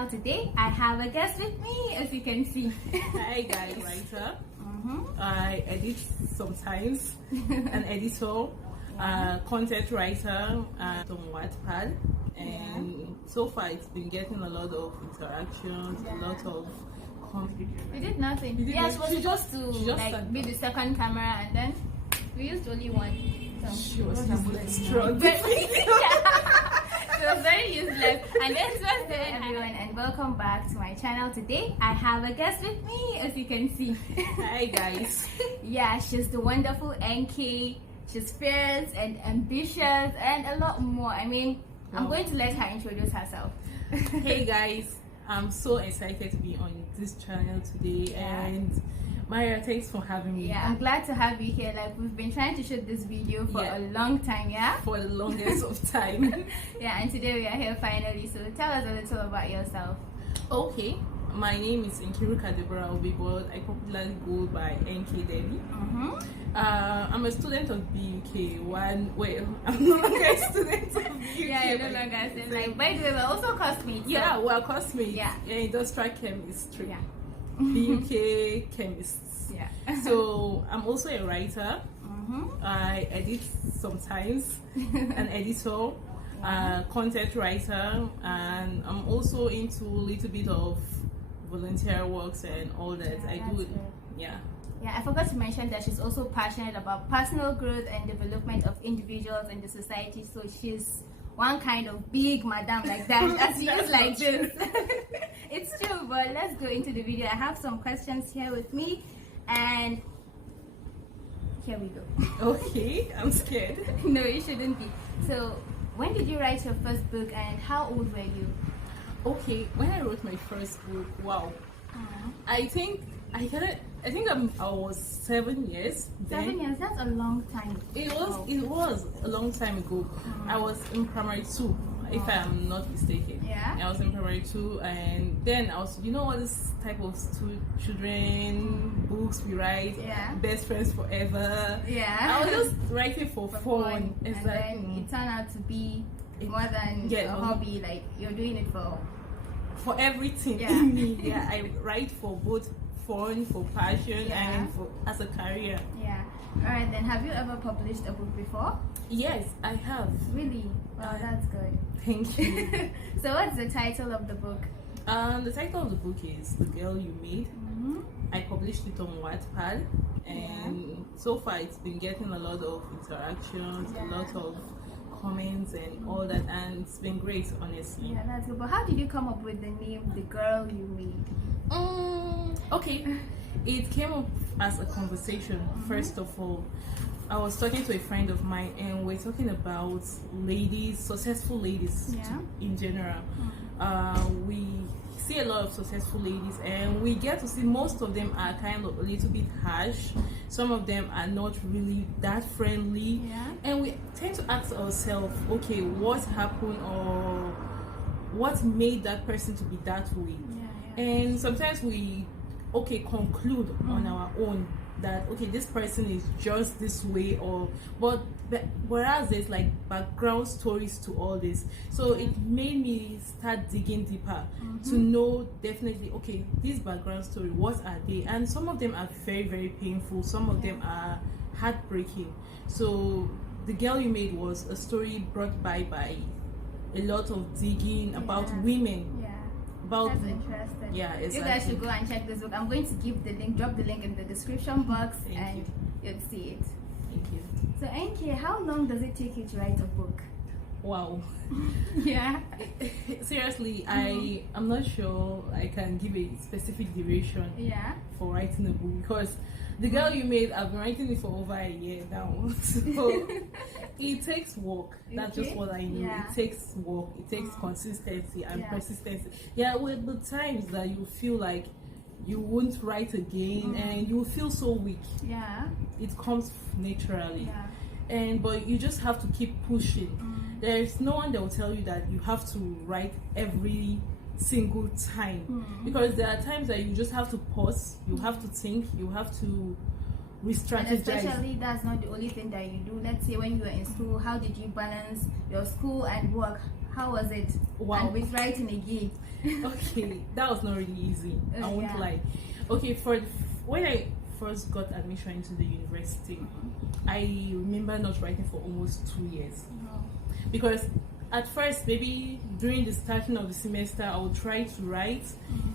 channel. Today I have a guest with me, as you can see. Hi guys, writer. I edit sometimes, an editor, content writer on Wattpad, and so far it's been getting a lot of interactions, a lot of We did nothing. She was supposed to be the second camera, and then we used only one. So she was useless. She was very useless. And then everyone, and welcome back to my channel. Today I have a guest with me, as you can see. Hi guys. Yeah, she's the wonderful Nk. She's fierce and ambitious and a lot more. I mean, I'm going to let her introduce herself. Hey guys, I'm so excited to be on this channel today, and Maria, thanks for having me. Yeah, I'm glad to have you here. Like, we've been trying to shoot this video for a long time, for the longest of time. Yeah, and today we are here finally. So tell us a little about yourself. Okay, my name is nkirukadeborahobi, Obi, but I popularly go by Nk Dehbee. I'm a student of BUK. I'm no longer a student of BUK. Yeah, you're no longer a student. Like, by the way, we're also classmates. Yeah, we're classmates. Yeah. Industrial chemistry. Yeah. BUK chemists. Yeah. So I'm also a writer. I edit sometimes, an editor, content writer, and I'm also into a little bit of volunteer works and all that. I do it. Yeah. Yeah, I forgot to mention that she's also passionate about personal growth and development of individuals in the society. So she's one kind of big madam like that. As she is like this. It's true, but let's go into the video. I have some questions here with me, and here we go. Okay, I'm scared. No, you shouldn't be. So, when did you write your first book, and how old were you? Okay, when I wrote my first book, wow. I think I was 7 years. 7 years, that's a long time. It was a long time ago. I was in primary 2, if I'm not mistaken. Yeah. I was in primary 2, and then I was, all this type of children books we write. Yeah. Best friends forever. Yeah. I was just writing for fun. And then it turned out to be more than a hobby. Like, you're doing it for everything in me. Yeah, I write for both fun, for passion, and as a career. Yeah. Alright, then have you ever published a book before? Yes, I have. Really? Wow, that's good. Thank you. So what's the title of the book? The title of the book is The Girl You Made. I published it on Wattpad, and so far it's been getting a lot of interactions, a lot of comments and all that, and it's been great, honestly. Yeah, that's good. But how did you come up with the name The Girl You Made? Okay, it came up as a conversation. First of all, I was talking to a friend of mine, and we're talking about ladies, successful ladies in general. We see a lot of successful ladies, and we get to see most of them are kind of a little bit harsh. Some of them are not really that friendly, and we tend to ask ourselves, okay, what happened or what made that person to be that way? And sometimes we conclude on our own that this person is just this way, but whereas there's like background stories to all this. So it made me start digging deeper to know definitely, this background story, what are they? And some of them are very, very painful, some of them are heartbreaking. So The Girl You Made was a story brought by a lot of digging about women. That's interesting. Yeah, exactly. You guys should go and check this book. I'm going to give the link, drop the link in the description box, and you'll see it. Thank you. So Nk, how long does it take you to write a book? Wow. Yeah. Seriously, I'm not sure I can give a specific duration for writing a book, because The Girl You Made, I've been writing it for over a year now. So it takes work. That's just what I know. It takes work. It takes consistency and persistency. Yeah, with the times that you feel like you won't write again and you feel so weak. Yeah. It comes naturally. Yeah. But you just have to keep pushing. There's no one that will tell you that you have to write every single time, because there are times that you just have to pause, you have to think, you have to re-strategize. And especially that's not the only thing that you do. Let's say when you were in school, how did you balance your school and work? How was it? Wow. And with writing again. Okay, that was not really easy. I won't Yeah. lie. Okay, when I first got admission into the university, I remember not writing for almost 2 years. Wow. Because at first, maybe during the starting of the semester, I would try to write,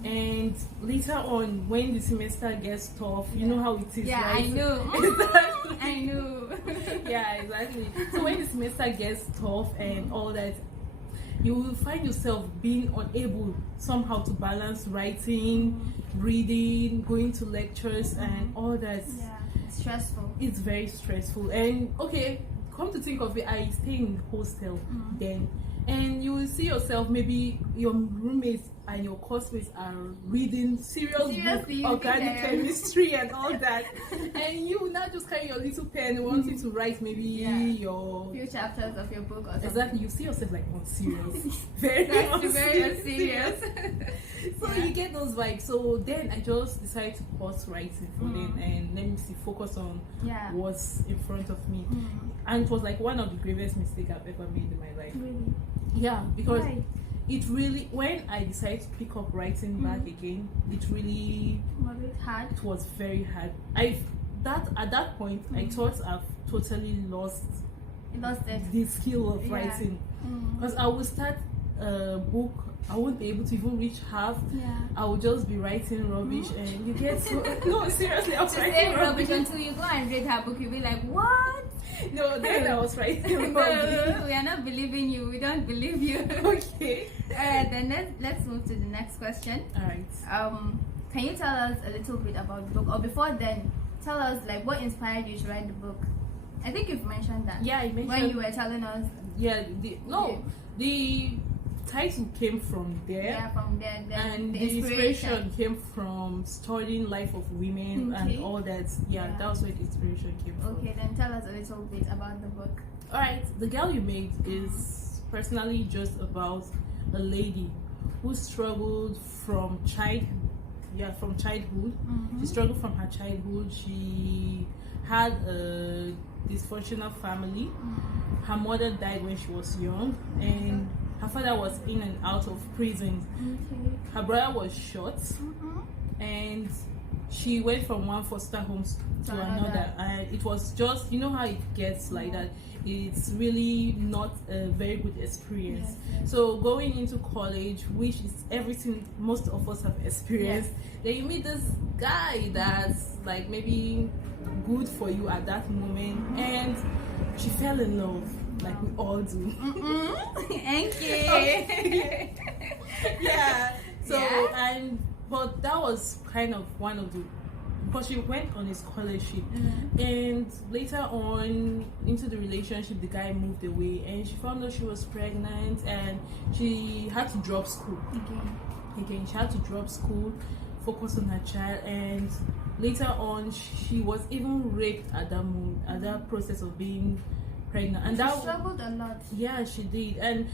and later on, when the semester gets tough, you know how it is. Yeah, right? I know. Exactly. I know. Yeah, exactly. So when the semester gets tough and all that, you will find yourself being unable somehow to balance writing, reading, going to lectures, and all that. Yeah, it's stressful. It's very stressful. And okay, come to think of it, I stay in hostel then, and you will see yourself, maybe your roommates and your classmates are reading serious books, Seriously, you organic think they are? chemistry and all that, and you will not just carry your little pen wanting to write maybe your Few chapters of your book or something. exactly. You see yourself like unserious, very That's very unserious. serious. So you get those vibes. So then I just decided to pause writing for them and let me see, focus on Yeah. what's in front of me. And it was like one of the gravest mistakes I've ever made in my life. Really? Yeah, because Why? it really, when I decided to pick up writing back again, it really, Was it hard? it was very hard. At that point, I thought I've totally lost You lost it. the skill of Yeah. writing, because I would start a book, I won't be able to even reach half. Yeah. I would just be writing rubbish, and you get so no, seriously, I was To writing say rubbish. rubbish until you go and read her book, you'll be like, what? No, then I was writing No, rubbish. we are not believing you. We don't believe you. Okay. Then let's move to the next question. All right. Can you tell us a little bit about the book, or before then, tell us like what inspired you to write the book? I think you've mentioned that. Yeah, I mentioned When you were telling us. Yeah, the title came from there. Yeah, from there. And the the inspiration came from studying life of women Okay. and all that. Yeah, Yeah. that was where the inspiration came from. Okay, then tell us a little bit about the book. All right, The Girl You Made is personally just about a lady who struggled from childhood. She struggled from her childhood. She had a dysfunctional family. Her mother died when she was young, and her father was in and out of prison. Okay. Her brother was shot, and she went from one foster home to another. And it was just, you know how it gets like that. It's really not a very good experience. Yes. So going into college, which is everything most of us have experienced, then you meet this guy that's like maybe good for you at that moment, and she fell in love like we all do. Thank you. Okay. Yeah. So Yeah. but that was kind of one of the, because she went on a scholarship, and later on into the relationship, the guy moved away, and she found out she was pregnant, and she had to drop school. Again, she had to drop school, focus on her child, and later on, she was even raped at that moment, at that process of being pregnant, and She that struggled a lot. yeah, she did. And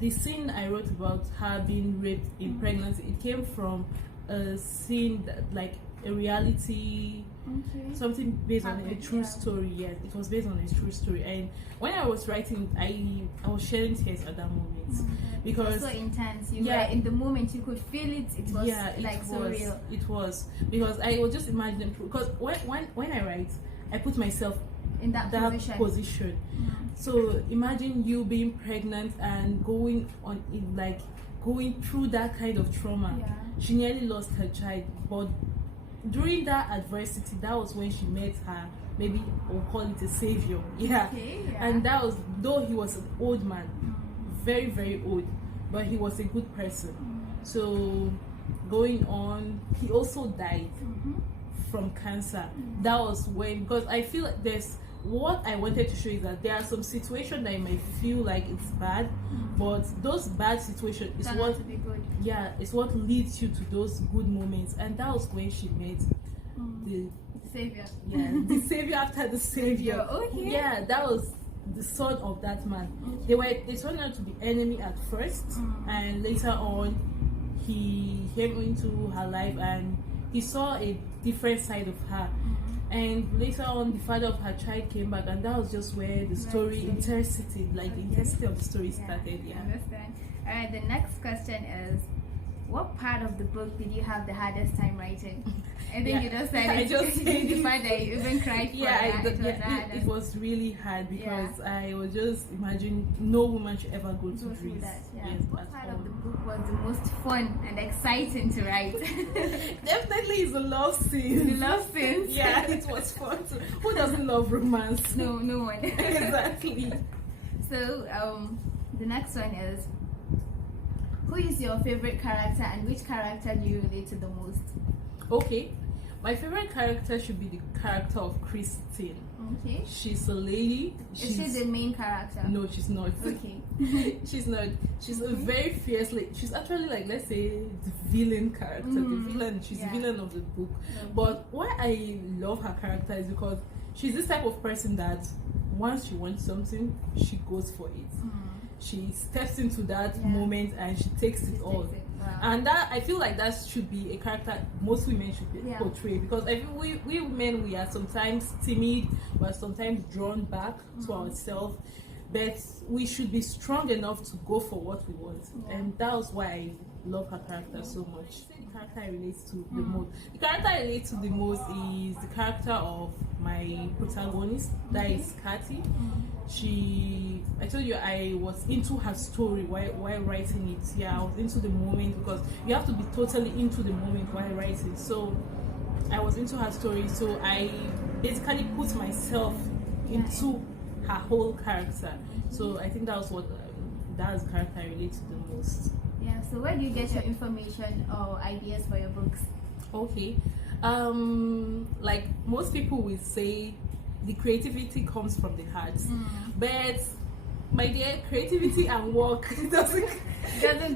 the scene I wrote about her being raped in pregnancy, it came from a scene that, like a reality, something based on a true story. Yes, it was based on a true story. And when I was writing, I was shedding tears at that moment because so intense. You were in the moment. You could feel it. It was so real. It was, because I was just imagining, because when I write, I put myself in that position. So imagine you being pregnant and going through that kind of trauma. She nearly lost her child, but during that adversity, that was when she met her, maybe we'll call it a savior. And that was, though he was an old man, very very old, but he was a good person. So going on, he also died from cancer. That was when, because I feel like what I wanted to show is that there are some situations that you might feel like it's bad, but those bad situations is what it's what leads you to those good moments. And that was when she met the savior. The savior after the savior. That was the son of that man. They turned out to be enemy at first, and later on he came into her life and he saw a different side of her. And later on, the father of her child came back, and that was just where the story intensity, like the intensity of the story started. I understand. All right, the next question is, what part of the book did you have the hardest time writing? I think you just said the part that you even cried for. It was really hard because I was just imagining no woman should ever go through that. Yes, what part of the book was the most fun and exciting to write? Definitely is the love scenes. The love scenes. Yeah, it was fun too. Who doesn't love romance? No one. Exactly. So the next one is, who is your favorite character and which character do you relate to the most? Okay, my favorite character should be the character of Christine. Okay. She's a lady. Is she the main character? No, she's not. Okay. She's not. She's a very fierce lady. She's actually, like, let's say, the villain character. The villain. She's the villain of the book. But why I love her character is because she's this type of person that once she wants something, she goes for it. She steps into that moment and she takes it all. Wow. And that, I feel like that should be a character most women should portray, because I feel we women, we are sometimes timid, we are sometimes drawn back to ourselves, but we should be strong enough to go for what we want. And that was why I love her character so much. The character I relate to the most. The character I relate to the most is the character of my protagonist, that is Kathy. I told you I was into her story while writing it. Yeah, I was into the moment, because you have to be totally into the moment while writing. So I was into her story, so I basically put myself into her whole character. So I think that was the character I relate to the most. Yeah, so where do you get your information or ideas for your books? Okay. Like most people will say, the creativity comes from the heart. But my dear, creativity and work doesn't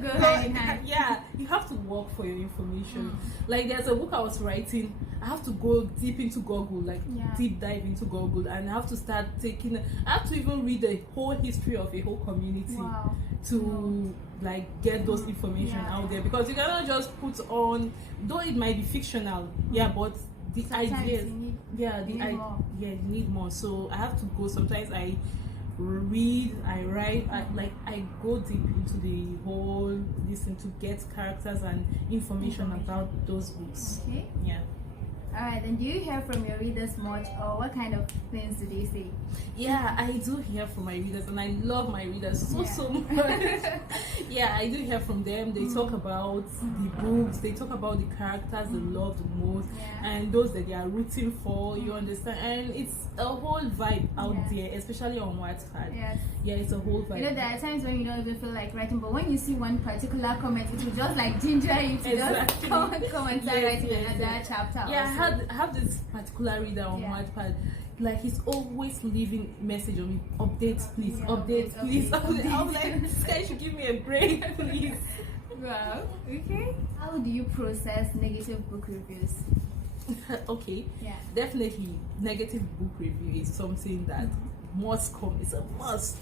go hand in hand. Yeah, you have to work for your information. Like, there's a book I was writing, I have to go deep into Google, like deep dive into Google, and I have to start I have to even read the whole history of a whole community to like get those information out there, because you cannot just put on, though it might be fictional, but the ideas, you need more. So I have to go. Sometimes I read, I write, I go deep into the whole listen to get characters and information about those books. Okay. Yeah. Alright, then do you hear from your readers much, or what kind of things do they say? Yeah, I do hear from my readers, and I love my readers so much. Yeah, I do hear from them. They talk about the books, they talk about the characters they love the most, and those that they are rooting for, you understand? And it's a whole vibe out there, especially on Wattpad. Yes. Yeah, it's a whole vibe. You know, there are times when you don't even feel like writing, but when you see one particular comment, it will just like ginger you to just come and start writing another chapter. Yeah, I have this particular reader on Wattpad. Like, he's always leaving message on me, updates please, updates please. I'm like, this guy should give me a break, please. Wow. Okay. How do you process negative book reviews? Okay. Yeah. Definitely, negative book review is something that must come. It's a must.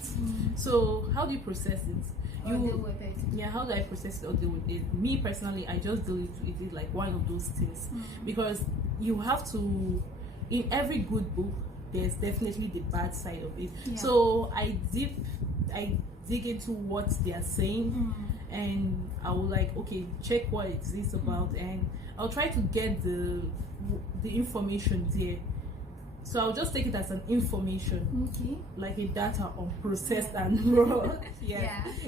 So how do you process it? You deal with it. Yeah, how do I process it or deal with it? Me personally, I just deal with it like one of those things, because you have to. In every good book, there's definitely the bad side of it. Yeah. So I dig into what they are saying, and I will like, okay, check what it is about, and I'll try to get the information there. So I'll just take it as an information, like a data unprocessed and raw.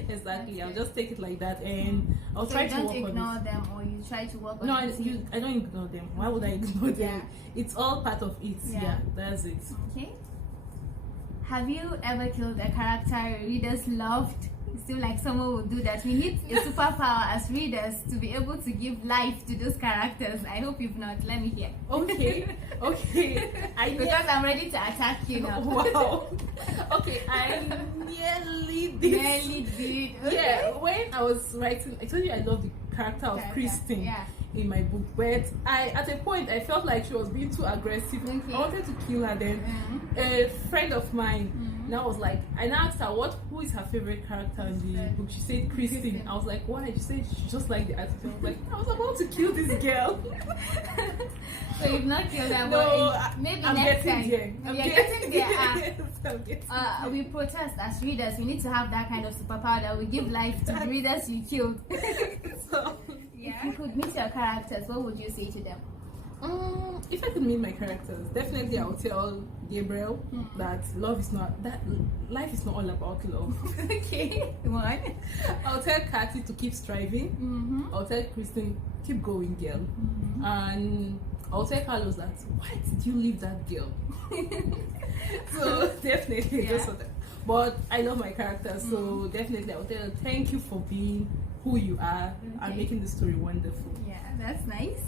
Exactly. I'll just take it like that, and I'll try to work on it. You don't ignore them, or you try to work on it? I don't ignore them. Why would I ignore them? It's all part of it. Yeah, that's it. Okay. Have you ever killed a character your readers loved? Still, like, someone would do that. We need a superpower as readers to be able to give life to those characters. I hope you've not. Let me hear. Okay. Because I'm ready to attack you now. Wow. Okay, I nearly did. Okay. Yeah, when I was writing, I told you I love the character of Christine in my book, but at a point I felt like she was being too aggressive. I wanted to kill her. Then a friend of mine And I was like, I asked her who is her favorite character in the book. She said Christine. I was like, why? She said she just like the attitude. I was like, I was about to kill this girl. So you've not killed her. No, maybe I'm next getting time. there. You're getting there. Yes, I'm getting there. We protest as readers. We need to have that kind of superpower that we give life to the readers you killed. So, if you could meet your characters, what would you say to them? If I could meet my characters, definitely I would tell Gabriel that life is not all about love. Okay, one. I'll tell Kathy to keep striving. I'll tell Kristen, keep going, girl. And I'll tell Carlos that, why did you leave that girl? So definitely just for that. But I love my characters, so definitely I'll tell her, thank you for being who you are and making the story wonderful. Yeah, that's nice.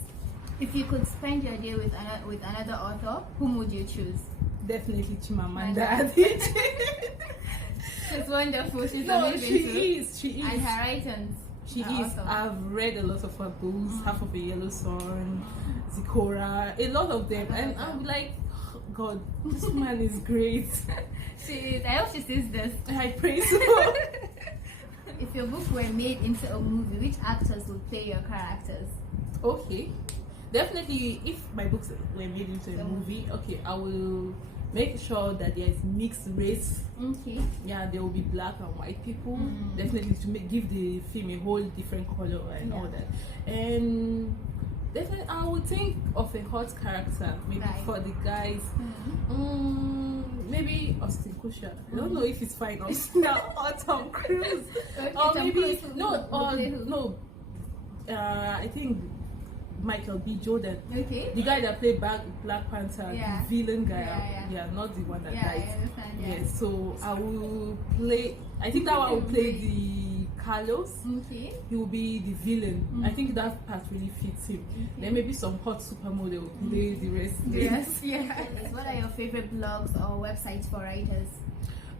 If you could spend your day with another author, whom would you choose? Definitely Chimamanda Adichie. She's wonderful. She's amazing. She is. And her writings. She are is. awesome. I've read a lot of her books, Half of a Yellow Sun, Zikora, a lot of them. And I'm like, oh, God, this woman is great. She is. I hope she sees this. I pray so. If your book were made into a movie, which actors would play your characters? Okay. Definitely, if my books were made into a movie, okay, I will make sure that there is mixed race. Okay. Yeah, there will be black and white people. Definitely to give the film a whole different color and all that. And definitely, I would think of a hot character, maybe for the guys. Maybe Austin Kutcher. I don't know if it's fine or not. Or Tom Cruise. Or maybe I think Michael B. Jordan, the guy that played Black Panther, the villain guy, not the one that died. I understand, Yes, so I will play. I think that one will play the Carlos. Okay. He will be the villain. I think that part really fits him. Then maybe some hot supermodel will play the rest. Yes, yeah. What are your favorite blogs or websites for writers?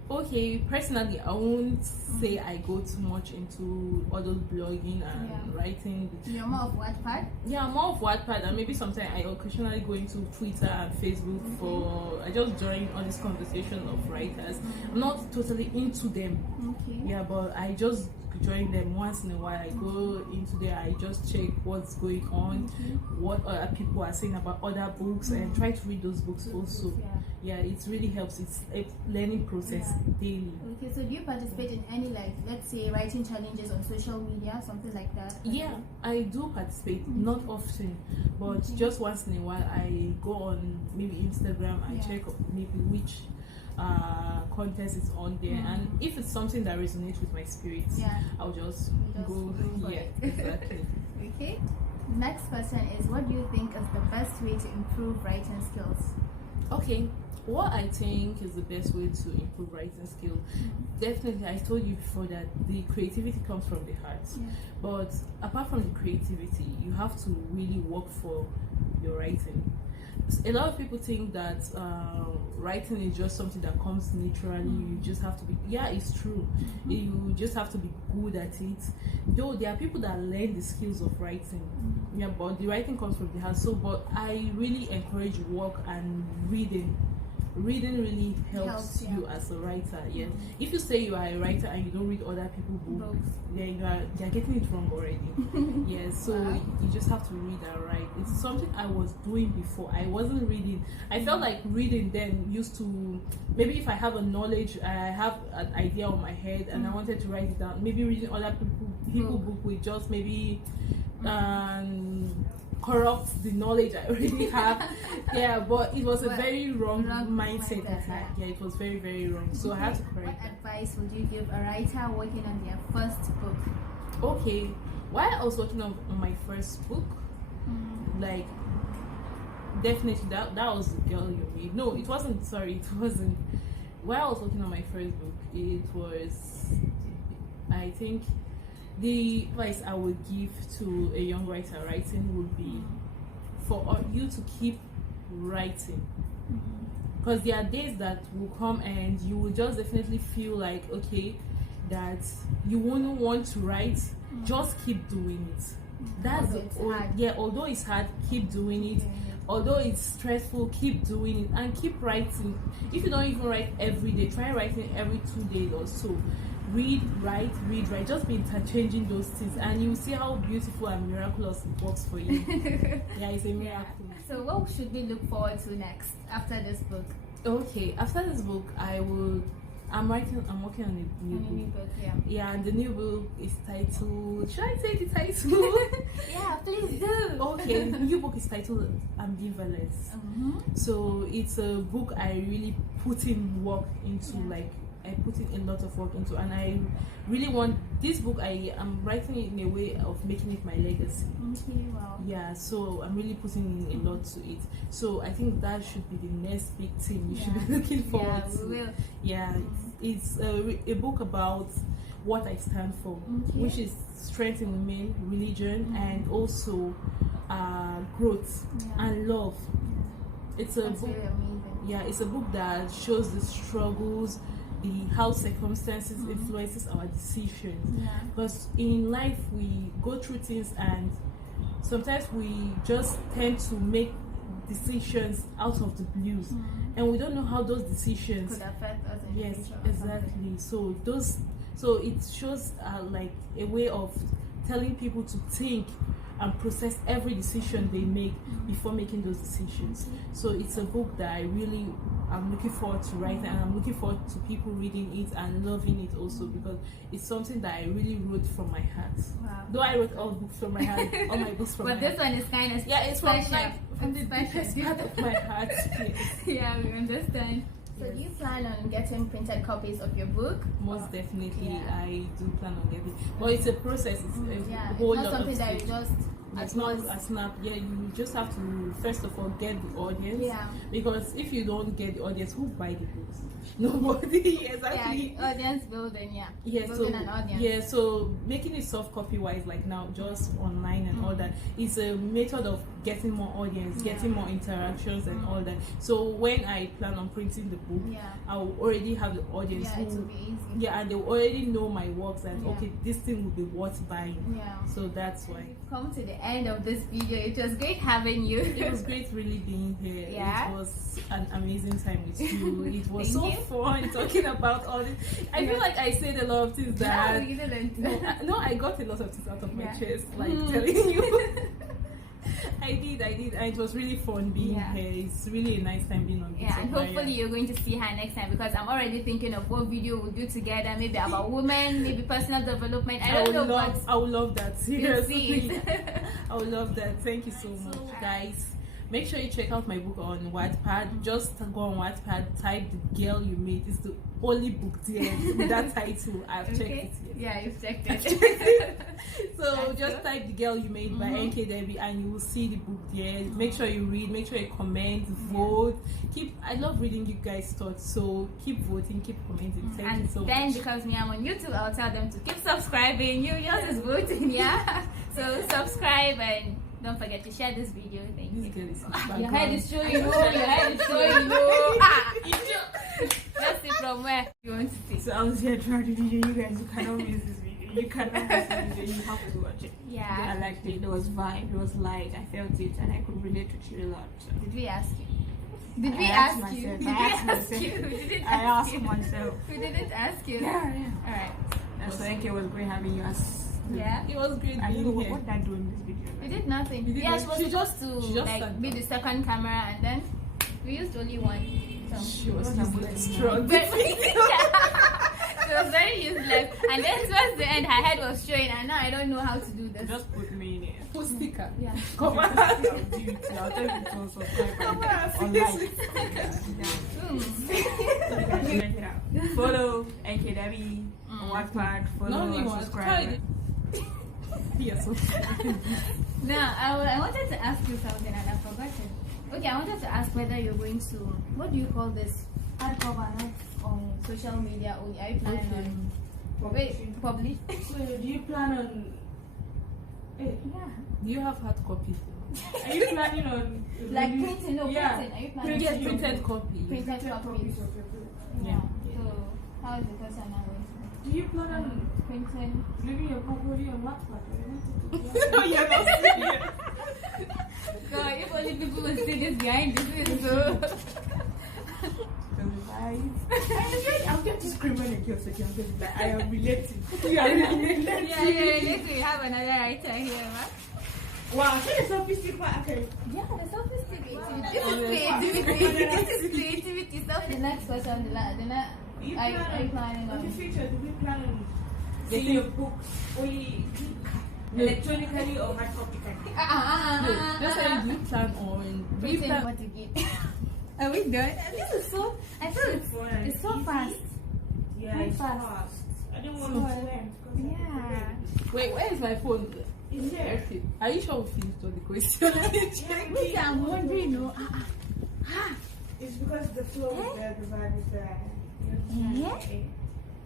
Okay, personally, I won't say I go too much into all those blogging and writing. You're more of Wattpad? Yeah, I'm more of Wattpad, and maybe sometimes I occasionally go into Twitter and Facebook for. I just join all this conversation of writers. I'm not totally into them. Okay. Yeah, but I just join them once in a while. I go into there, I just check what's going on, what other people are saying about other books, and try to read those books also. Yeah, it really helps. It's a learning process daily. Okay, so do you participate in any, like, let's say, writing challenges on social media, something like that? Yeah, I do participate, not often, but just once in a while. I go on maybe Instagram, I check maybe which contest is on there, and if it's something that resonates with my spirit, I'll just go for it. Exactly. Okay, next question is, what do you think is the best way to improve writing skills? Okay, what I think is the best way to improve writing skills, definitely, I told you before that the creativity comes from the heart. But apart from the creativity, you have to really work for your writing. A lot of people think that writing is just something that comes naturally. You just have to be, it's true. You just have to be good at it. Though there are people that learn the skills of writing, but the writing comes from the heart. So, but I really encourage work and reading. Reading really helps you as a writer. If you say you are a writer and you don't read other people's books, then you're getting it wrong already. So you just have to read and write. It's something I was doing before. I wasn't reading. I felt like reading then used to, maybe if I have a knowledge, I have an idea on my head and I wanted to write it down. Maybe reading other people's book with just maybe corrupt the knowledge I already have. But it was a very wrong mindset I had. It was very, very wrong. So I had to correct. What advice would you give a writer working on their first book? Okay, while I was working on my first book, like, definitely that was the girl you made. No, it wasn't. Sorry, it wasn't. While I was working on my first book, it was, I think, the advice I would give to a young writer writing would be for you to keep writing, because there are days that will come and you will just definitely feel like, okay, that you won't want to write. Just keep doing it. That's although it's hard. although it's hard, keep doing it. Although it's stressful, keep doing it and keep writing. If you don't even write every day, try writing every 2 days or so. Read, write. Just be interchanging those things, and you will see how beautiful and miraculous it works for you. Yeah, it's a miracle. So what should we look forward to next after this book? Okay, after this book, I'm working on a new book. Yeah, and the new book is titled. Should I say the title? Yeah, please do. Okay, the new book is titled Ambivalence. So it's a book I really put in work into. Like I put in a lot of work into, and I really want this book. I am writing it in a way of making it my legacy. Okay, wow. Yeah, so I'm really putting in a lot to it. So I think that should be the next big thing you should be looking forward to. We will. Yeah, it's a book about what I stand for, which is strength in women, religion, and also growth and love. It's a book. Really amazing. Yeah, it's a book that shows the struggles, how circumstances influences our decisions. Yeah. Because in life we go through things, and sometimes we just tend to make decisions out of the blues, and we don't know how those decisions Could affect us in the yes, future or exactly. So it shows like a way of telling people to think and process every decision they make before making those decisions. So it's a book that I'm looking forward to writing, and I'm looking forward to people reading it and loving it also, because it's something that I really wrote from my heart. Wow. Though I wrote all books from my heart, all my books from my But heart. this one is kind of It's special. from the deepest part of my heart. Yes. Yeah, we understand. So do you plan on getting printed copies of your book? Most definitely, Yeah. I do plan on getting. But it's a process. It's a whole it's not lot something of that you stages. just It's not a snap. Yeah, you just have to first of all get the audience. Yeah. Because if you don't get the audience, who buy the books? Nobody. Exactly. Yeah, audience building. Yeah, building an audience. yeah, so making it soft copy wise, like now, just online and all that, is a method of getting more audience, getting more interactions and all that. So when I plan on printing the book, I will already have the audience Yeah, it will be easy. yeah, and they will already know my works, and okay, this thing will be worth buying. Yeah. So that's why. We've come to the end of this video. It was great having you. It was great really being here. Yeah. It was an amazing time with you. It was Thank so you. fun talking about all this. I feel like I said a lot of things that No, you didn't. no, I got a lot of things out of my chest, like Mm. telling you. I did, and it was really fun being Yeah. here. It's really a nice time being on this. Yeah, and hopefully you're going to see her next time, because I'm already thinking of what video we'll do together, maybe about women, maybe personal development. I don't know, but I would love that. you'll Seriously. see. I would love that. Thank you so much, guys. Make sure you check out my book on Wattpad. Just go on Wattpad, type The Girl You Made. It's the only book there with that title. I've checked it. Yes. Yeah, you've checked it. So That's just good. type The Girl You Made by Nk Dehbee, and you will see the book there. Make sure you read, make sure you comment, vote. I love reading you guys' thoughts, so keep voting, keep commenting. Thank you so And then much. because me, I'm on YouTube, I'll tell them to keep subscribing. You just voting, yeah? So subscribe, and don't forget to share this video. Thank you. This girl is Your head is showing, your head is showing, Let's see from where you want to see. So I was here trying to video. You guys, you cannot miss this video. You cannot miss this video. You have to watch it. Yeah. I liked it. There was vibe. There was light. I felt it, and I could relate to it a lot. So. Did we ask you? Did I we asked ask you? myself. Did I we asked ask myself. you? We didn't I ask asked you. myself. We didn't ask you. Yeah. Alright. And so Nk was great having you as. Yeah. It was great I don't know being here. what did I do in this video. We did nothing. We did Yeah, nothing. she was supposed She to just like sat be down. the second camera, and then we used only one. So. She was What using happened? the strong. She was very useless. And then towards the end, her head was showing, and now I don't know how to do this. Just put me in it. Put sticker. Yeah. Come on. I'll do it. I'll tell you to subscribe on like. Check it out. Follow Nk Dehbee on Wattpad. Follow No, you and want to subscribe. Yes. Now, I wanted to ask you something, and I forgot it. Okay, I wanted to ask whether you're going to, what do you call this? Hardcover, not on social media, or are you planning on? Wait, publish? So do you plan on? Yeah. Do you have hard copy? Are you planning on? Like printing, no, Yeah. printing. Are you planning Yes, to printed copy. printed copies? Yeah. So, how is the person now going to? Do you plan on printing. leaving your portfolio on WhatsApp? No, you're not serious. God, if only people would see this behind the scenes, so. I'm going to scream when I kill second. I am relating. You are relating. Yeah, we have another writer here, man. Wow, so the sophisticated. Okay. Yeah, the sophisticated. This is creativity. This is creativity. So the next question, are you planning On the on? future, do we plan on getting your books only electronically or hard copy? Just say, do you plan on Printing what to get. Are we done? This is so. I feel it's so fast. Yeah, it's fast. I don't want to learn. Yeah. Wait, where is my phone? It's there. Okay. Are you sure we finished all the questions? Wait, I'm wondering, no. It's because the flow is there, the vibe is there. Yeah.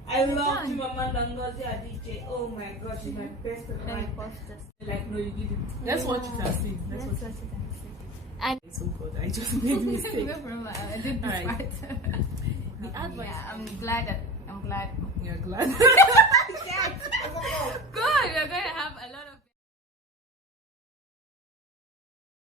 I love Mama Dangote DJ. Oh my god, she's my best friend. Like, no, you didn't. That's what you can see. That's what you can see. And it's so good. I just made mistake. no problem. I did this Alright. part. The advice. Yeah, I'm glad. You're glad. Good. We're going to have a lot of